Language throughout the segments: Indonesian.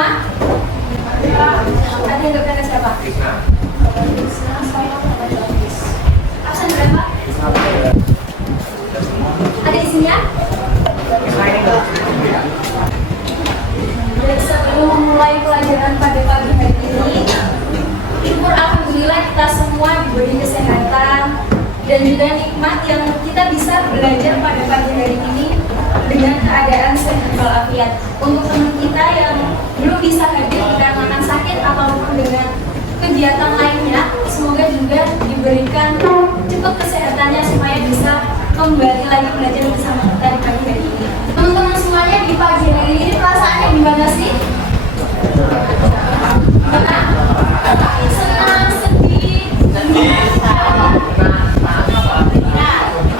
semua? Ada yang berkata siapa? Absen berapa? Ada isinya? Sebelum mulai pelajaran pada pagi hari ini, syukur alhamdulillah kita semua diberi kesehatan dan juga nikmat yang kita bisa belajar pada pagi hari ini dengan keadaan sehat walafiat. Untuk teman kita yang belum bisa hadir dikarenakan sakit ataupun dengan kegiatan lainnya, semoga juga diberikan cepat kesehatannya supaya bisa kembali lagi belajar bersama kita di pagi hari ini. Teman-teman semuanya, di pagi hari ini perasaannya gimana sih? Senang, sedih,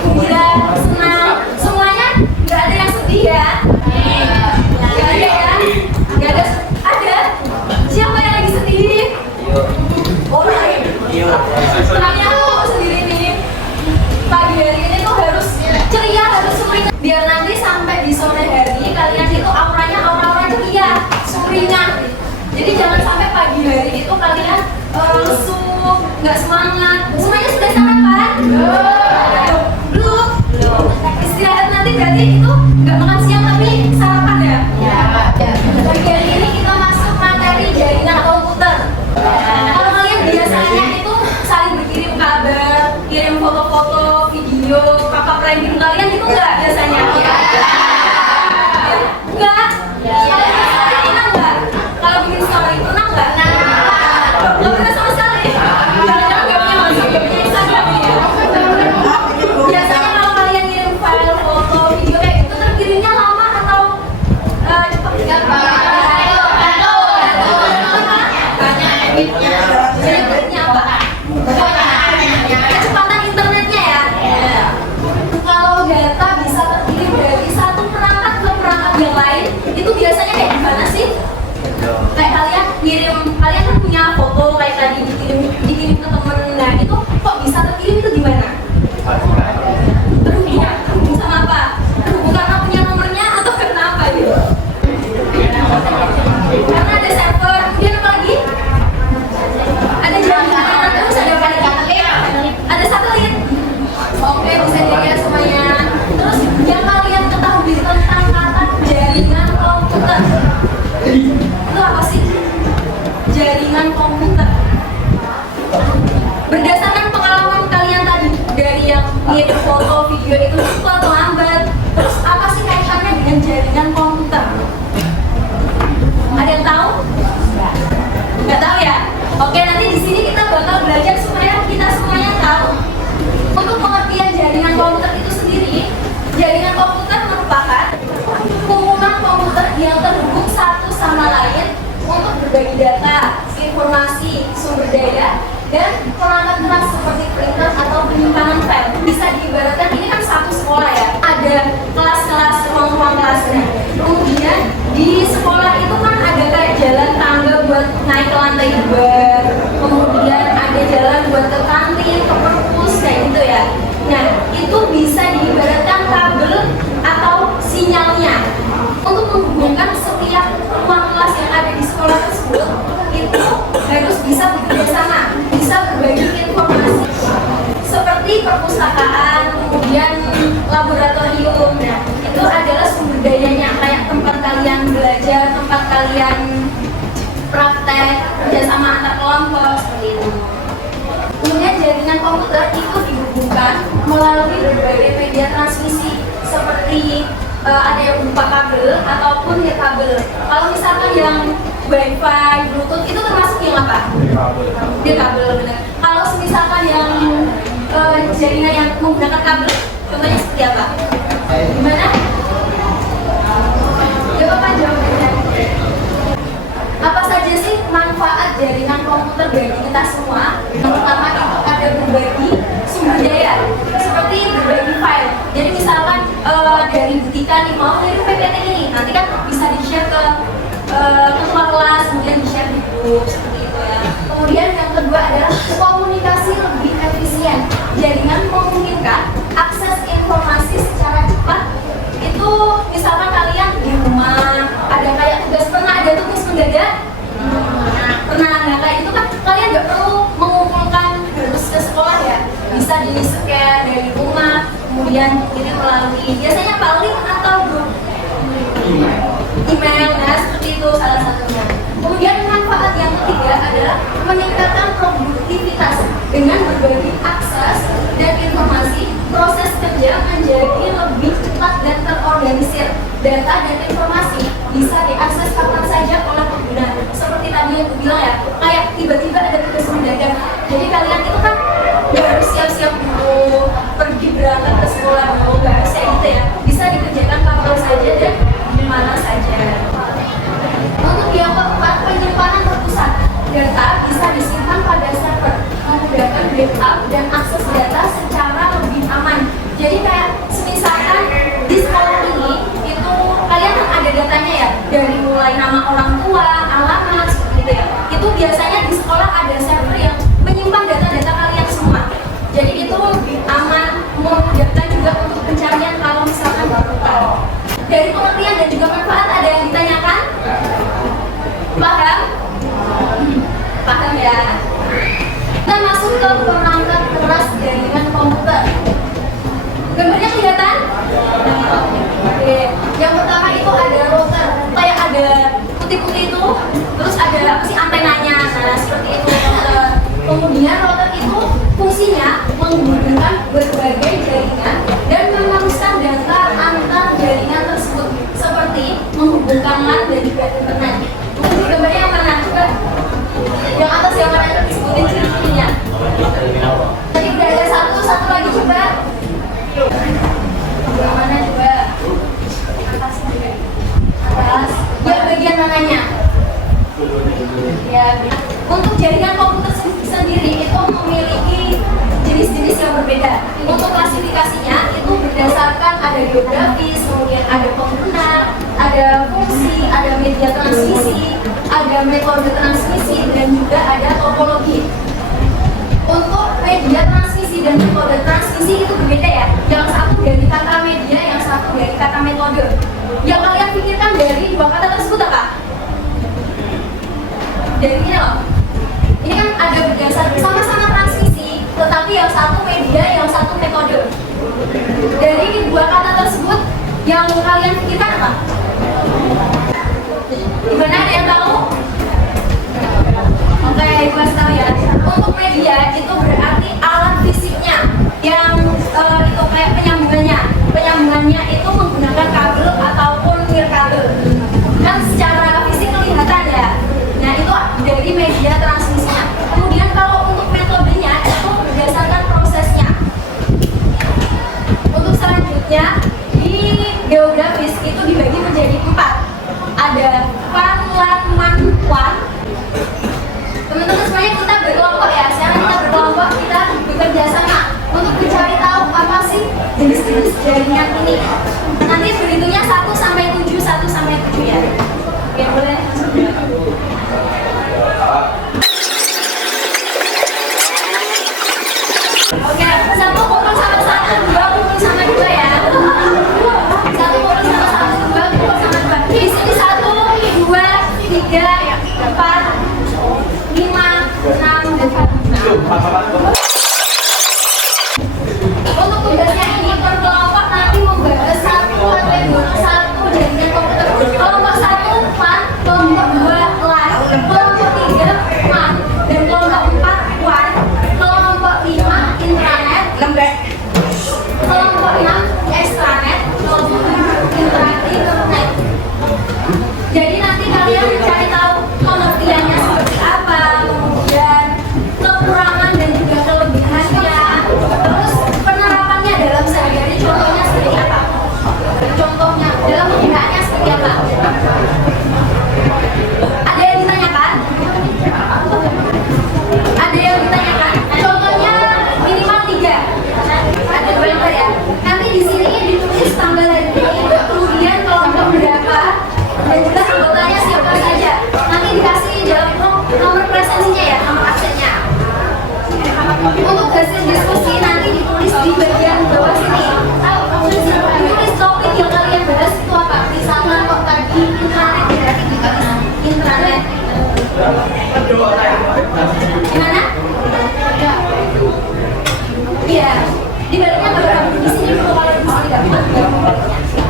gembira, senang, semuanya? Nggak ada yang sedih ya? Nggak ada ya? Nggak ada? Ada? Siapa yang lagi sedih? Oh, lain. Senangnya aku sendiri nih. Pagi hari ini tuh harus ceria, harus sumringah. Biar nanti sampai di sore hari kalian itu auranya aura-aura ceria, sumringah. Jadi jangan sampai pagi hari itu kalian lesu, nggak semangat. Semuanya sudah sarapan? Belum. Istirahat nanti berarti itu nggak makan siang tapi sarapan ya? Ya. Pagi hari ini kita masuk materi jaringan komputer. Kalau kalian biasanya itu saling berkirim kabar, kirim foto-foto, video, kakak pranking kalian itu nggak biasanya? Enggak? Kalau bikin story itu nang nggak? Nggak pernah sama sekali. Jangan-jangan nggak punya WhatsApp, nggak punya Instagram ya. Biasanya kalau kalian kirim file foto, video kayak gitu kan kirimnya lama atau cepat? Jadi duitnya apa? Kecepatan internetnya ya. Kalau data bisa terkirim dari satu perangkat ke perangkat yang lain, itu biasanya kayak gimana sih? Kayak kalian kan punya foto kayak tadi dikirim ke temen, nah itu kok bisa terkirim itu gimana? Terhubung sama apa? Terhubung karena punya nomornya atau karena apa gitu? Karena ada server, kemudian apa lagi? Ada jaringan, terus ada apa lagi? Ada satelit. Oke, bisa dilihat semuanya. Terus yang kalian ketahui tentang kata jaringan komputer itu apa sih? Jaringan komputer. Berdasarkan pengalaman kalian tadi, dari yang ngirim foto, video itu cepat atau lambat, terus apa sih kaitannya dengan jaringan komputer? Ada yang tahu? Nggak tahu ya? Oke, nanti di sini kita bakal belajar supaya kita semuanya tahu. Untuk pengertian jaringan komputer itu sendiri, jaringan komputer merupakan kumpulan komputer yang terhubung satu sama lain untuk berbagi data, informasi, sumber daya, dan perangkat keras seperti printer atau penyimpanan file. Bisa diibaratkan ini kan satu sekolah ya, ada kelas-kelas, ruang-ruang kelasnya. Kemudian di sekolah itu kan ada kayak jalan tangga buat naik ke lantai 2, kemudian ada jalan buat ke kantin, ke perpus, kayak gitu ya. Nah, itu bisa diibaratkan kabel atau sinyalnya untuk menghubungkan setiap ruang kelas yang ada di sekolah tersebut. Itu harus bisa bekerja sama, bisa berbagi informasi seperti perpustakaan, kemudian laboratorium. Nah, itu adalah sumber dayanya, kayak tempat kalian belajar, tempat kalian praktek, kerjasama antar kelompok, seperti itu. Kemudian jaringan komputer itu dihubungkan melalui berbagai media transmisi seperti ada yang berupa kabel ataupun kabel. Kalau misalkan yang wifi, bluetooth itu termasuk yang apa? Dia kabel, benar. Kalau misalkan yang jaringan yang menggunakan kabel, contohnya seperti apa? Gimana? Jawaban jawabannya. Apa saja sih manfaat jaringan komputer bagi kita semua? Yang pertama itu ada berbagi sumber daya, seperti berbagi file. Jadi misalkan dari Butika nih mau ngirim PPT ini, nanti kan bisa di-share ke ketua kelas, kemudian di-share di grup, seperti itu ya. Kemudian yang kedua adalah komunikasi lebih efisien. Jaringan memungkinkan akses informasi secara cepat. Itu misalkan kalian di rumah ada kayak tugas, pernah ada tugas mendadak nggak perlu mengumpulkan harus ke sekolah ya, bisa di scan dari rumah, kemudian ini melalui biasanya paling atau grup email, nah seperti itu salah satunya. Kemudian manfaat yang ketiga adalah meningkatkan produktivitas dengan berbagi akses dan informasi. Proses kerja menjadi lebih cepat dan terorganisir. Data dan informasi bisa diakses kapan saja oleh pengguna. Seperti tadi yang aku bilang ya, kayak tiba-tiba ada tugas mendadak. Jadi kalian itu kan nggak harus siap-siap dulu, pergi berangkat ke sekolah dulu, nggak harus kayak gitu ya. Bisa dikerjakan kapan saja dan di mana saja. Untuk yang keempat, penyimpanan terpusat. Data bisa disimpan pada server, memudahkan backup dan akses data secara lebih aman. Jadi kayak misalkan di sekolah ini itu kalian kan ada datanya ya, dari mulai nama orang tua, alamat, seperti itu ya. Itu biasanya di sekolah ada server yang menyimpan data-data kalian semua. Jadi itu lebih aman, memudahkan juga untuk pencarian kalau misalkan berputar. Dari pengertian dan juga manfaat ada yang ditanyakan? Paham? Paham ya? Kita masuk ke perangkat keras jaringan komputer. Gambarnya kelihatan? Oke. Yang pertama itu ada router, kayak ada putih-putih itu, terus ada apa sih antenanya, nah seperti itu router. Kemudian router itu fungsinya menghubungkan berbagai jaringan dan meneruskan data antar jaringan tersebut, seperti menghubungkan LAN dan juga internet. Mungkin gambarnya yang mana? Coba yang atas yang mana disebutin ciri-cirinya. Tadi udah ada satu lagi coba. Yang mana coba? Atas juga. Atas. Ya bagian mananya? Ya. Untuk jaringan komputer sendiri itu memiliki jenis-jenis yang berbeda. Untuk klasifikasinya itu berdasarkan ada geografis, kemudian ada pengguna, ada fungsi, ada media transmisi, ada metode transmisi, dan juga ada topologi. Untuk media transmisi dan metode transmisi itu berbeda ya. Yang satu dari kata media, yang satu dari kata metode. Yang kalian pikirkan dari dua kata tersebut apa? Dari ini loh. Ini kan ada berdasar sama-sama transmisi, tetapi yang satu media, yang satu metode. Dari dua kata tersebut, yang kalian pikirkan apa? Gimana, ada yang tahu? Oke, gue kasih tahu ya. Untuk media itu berarti alat fisiknya, yang itu kayak penyambungannya. Penyambungannya itu menggunakan kabel ataupun nirkabel. Kan secara fisik kelihatan ya. Nah itu dari media transmisinya. Kemudian kalau untuk metodenya itu berdasarkan prosesnya. Untuk selanjutnya di geografis itu dibagi menjadi 4. Ada pan, lan, man, wan. Teman-teman semuanya kita berkelompok ya. Sekarang kita berkelompok, kita bekerja sama untuk mencari tahu apa sih jenis-jenis jaringan ini. Nanti berhitungnya 1 sampai 7, 1 sampai 7 ya. Oke, boleh. Oke, 1 pukul sama 1, 2 pukul sama 2 ya. 1 pukul sama 1, 2 pukul sama 2. Di sini 1, 2, 3, 4, 5, 6, dan 7. Untuk tugasnya ini per kelompok nanti membahas Di baliknya nggak bakal di sini dulu kalau di sini nggak muat baru baliknya.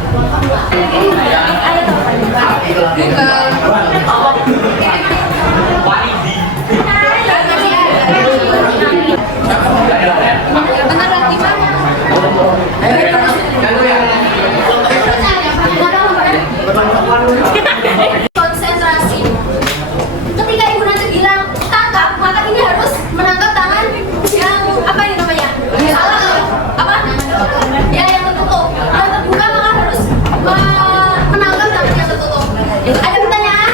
Ayo konsentrasi. Ketika ibu nanti bilang tangkap, maka ini harus menangkap tangan yang apa ini namanya? Salah apa? Ya yang tertutup. Yang terbuka maka harus menangkap tangan yang tertutup. Ada pertanyaan?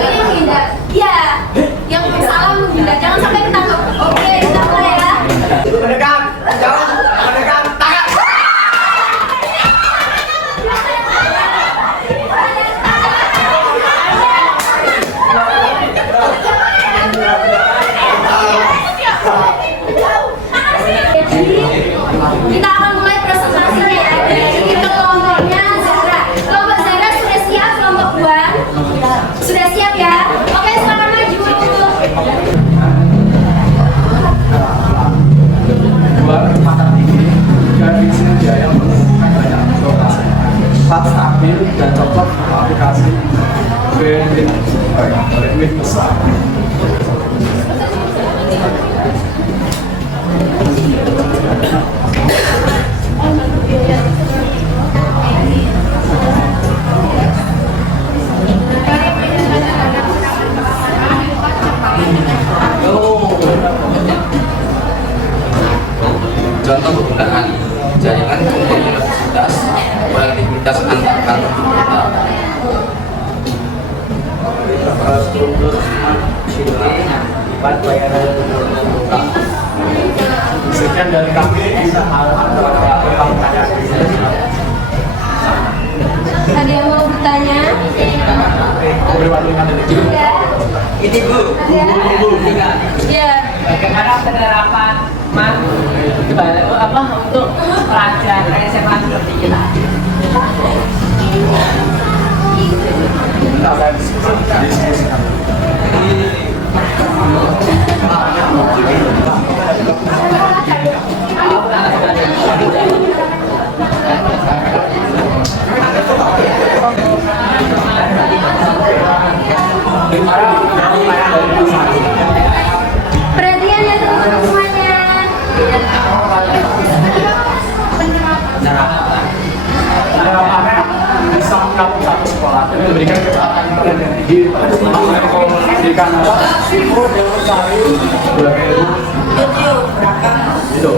Ini menghindar. Iya. Yang salah menghindar. Jangan sampai ketangkap. Oke, kita mulai ya. Mendekat, jauh, mendekat, tangan. Kita akan mulai presentasinya ya. Kita kelompoknya Zahra. Kelompok Zahra sudah siap, kelompok Buan sudah siap ya. Oke, silakan maju. Dua mata tinggi, garis jaya menunjukkan banyak lokasi. Empat stabil dan cocok aplikasi bandwidth besar. Contoh penggunaan jaringan untuk universitas, konektivitas antar kantor pemerintah. Infrastruktur sini, empat bayaran buka. Sekian dari kami, bisa Ada yang mau bertanya? Ya. Ini Bu, Ya. Bagaimana penerapan untuk pelajar SMA seperti kita? kita akan diskusikan. Perhatian ya teman-teman semuanya. Harapannya bisa mencakup satu sekolah dan memberikan kecepatan internet yang tinggi pada semua pendidikan model cari itu.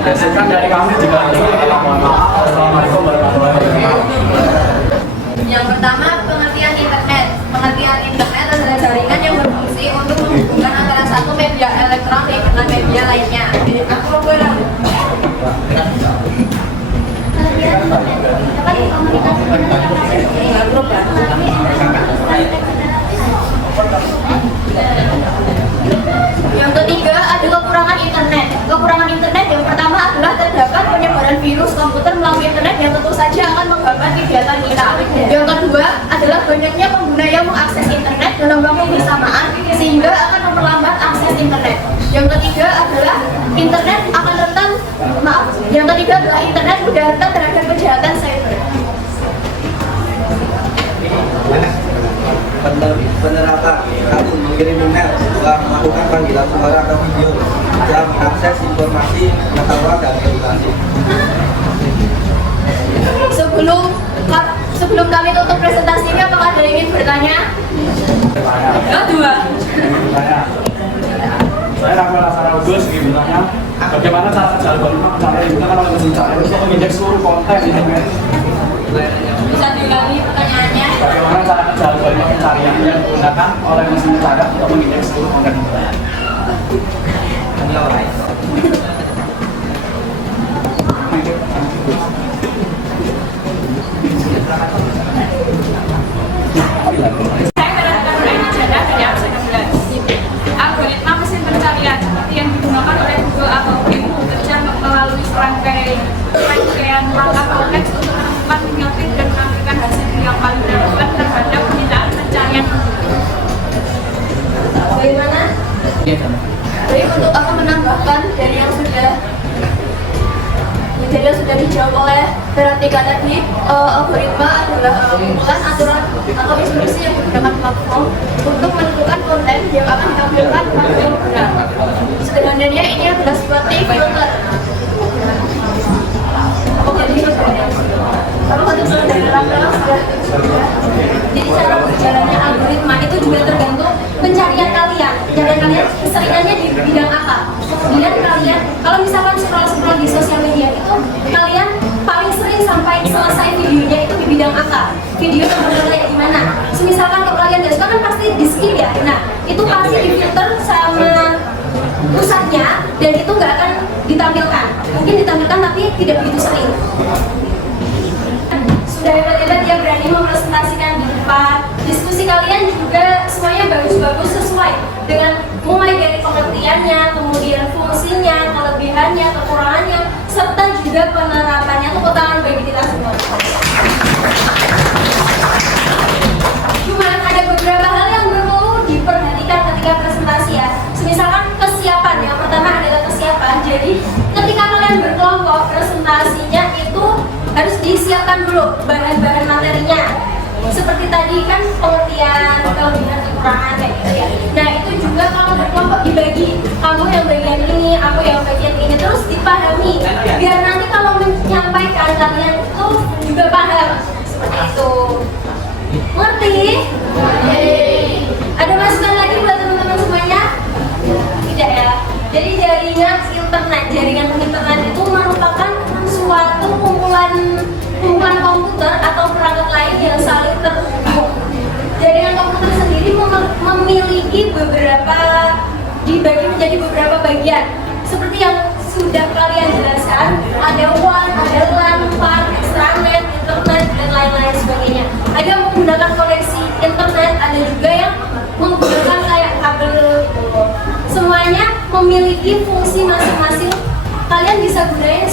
Berdasarkan dari kami jika ada mohon maaf. Assalamualaikum warahmatullahi wabarakatuh. Yang pertama, pengertian internet. Pengertian internet adalah jaringan yang berfungsi untuk menghubungkan antara satu media elektronik dengan media lainnya. Aku mau bilang. Yang ketiga ada kekurangan internet. Kekurangan internet yang pertama adalah terdapat penyebaran virus komputer melalui internet yang tentu saja akan menghambat kegiatan kita. Yang kedua adalah banyaknya pengguna yang mengakses internet dalam waktu yang bersamaan sehingga akan memperlambat akses internet. Yang ketiga adalah internet akan rentan, yang ketiga adalah internet mudah rentan terhadap kejahatan cyber. Penerapan satu mengirim email setelah melakukan panggilan suara atau video bisa mengakses informasi pengetahuan dan edukasi. Sebelum kami tutup presentasinya, apakah ada yang ingin bertanya? Dua. Saya Rafael Asaragus gimana? Bagaimana cara kerja algoritma pencarian digunakan oleh mesin cari untuk mengindeks seluruh konten di internet? Bisa diulangi pertanyaannya? Bagaimana cara kerja algoritma pencarian yang digunakan oleh mesin pencarian untuk mengindeks seluruh konten di internet? Saya mendapatkan ijazah dari absen 11. Algoritma mesin pencarian seperti yang digunakan oleh Google atau Bing bekerja melalui serangkaian langkah kompleks untuk menemukan, menyelesaikan, dan menampilkan hasil yang paling relevan terhadap permintaan pencarian. Bagaimana? Baik, untuk aku menambahkan dari yang sudah Jadi yang sudah dijawab oleh Veronica tadi, algoritma adalah kumpulan aturan atau instruksi yang digunakan platform untuk menentukan konten yang akan ditampilkan pada pengguna. Sederhananya ini adalah seperti filter. Jadi cara berjalannya algoritma itu juga tergantung pencarian kalian. Pencarian kalian keseringannya di bidang apa? Kemudian kalian, kalau misalkan scroll di sosial media itu, kalian paling sering sampai selesai videonya itu di bidang apa? Video yang kayak gimana? Misalkan kalau kalian gak suka kan pasti di skip ya. Nah, itu pasti difilter sama pusatnya dan itu nggak akan ditampilkan. Mungkin ditampilkan tapi tidak begitu sering. Sudah hebat-hebat ya berani mempresentasikan di depan. Diskusi kalian juga semuanya bagus-bagus sesuai dengan mulai dari pengertiannya, kemudian fungsinya, kelebihannya, kekurangannya, serta juga penerapannya. Tepuk tangan bagi kita semua. Cuma ada beberapa hal yang perlu diperhatikan ketika presentasi ya. Misalkan kesiapan, yang pertama adalah kesiapan. Jadi ketika kalian berkelompok, presentasinya itu harus disiapkan dulu bahan-bahan materinya. Seperti tadi kan pengertian, kelebihan, kekurangan kayak gitu ya. Nah itu juga kalau berkelompok dibagi, kamu yang bagian ini, aku yang bagian ini, terus dipahami. Biar nanti kalau menyampaikan kalian itu juga paham. Seperti itu. Ngerti? Ada masukan lagi buat teman-teman semuanya? Tidak ya. Jadi jaringan internet itu merupakan suatu kumpulan komputer atau perangkat lain yang saling terhubung. Jaringan komputer sendiri memiliki dibagi menjadi beberapa bagian. Seperti yang sudah kalian jelaskan, ada WAN, ada LAN, PAN, extranet, internet, dan lain-lain sebagainya. Ada yang menggunakan koneksi internet, ada juga yang menggunakan kayak kabel gitu. Semuanya memiliki fungsi masing-masing. Kalian bisa gunain